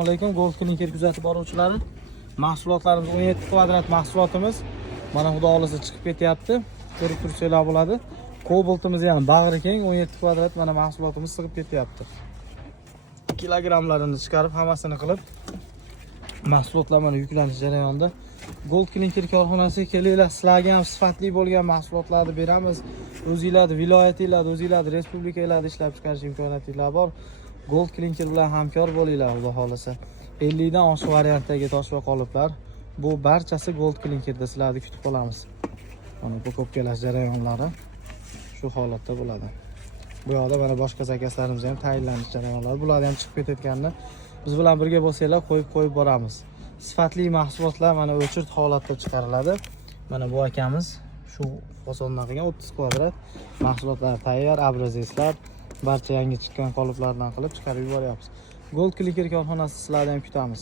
Assalomu alaykum, Gold Clinker kuzatib boruvchilarim. Mahsulotlarimiz 17 kvadrat mahsulotimiz. Mana xudo xolisa chiqib ketyapti. Ko'rib tursanglar bo'ladi. Kobaltimiz ham bag'ri keng, 17 kvadrat mana mahsulotimiz sig'ib ketyapti. Kilogramlarini chiqarib, hammasini qilib mahsulotlar mana yuklanish jarayonida. Gold Clinker korxonasiga kelinglar, sizlarga ham sifatli bo'lgan mahsulotlarni beramiz. O'zingizlarning viloyatingizda, o'zingizlarning respublikangizda ishlab chiqarish imkoniyatingiz bor. Gold Clinker bilan hamkor bo'linglar, xudo xolisa. 50 dan oshiq variantdagi tosh va qoliplar. Bu barchasi Gold Clinkerda sizlarni kutib qolamiz. Mana bu ko'pkalash jarayonlari shu holatda bo'ladi. Bu yoqda mana boshqa zakazlarimiz ham tayinlanish jarayonlari. Bularni ham chiqib ketayotganini biz bilan birga bo'lsanglar qo'yib boramiz. Sifatli mahsulotlar mana o'chirt holatda chiqariladi. Mana bu akamiz shu fasondan qilgan 30 kvadrat mahsulotlar tayyor, abrazeslar, barcha yangi chiqqan qoliplardan qilib chiqarib yuboryapmiz. Gold Clinker korxonasi sizlarni ham kutamiz.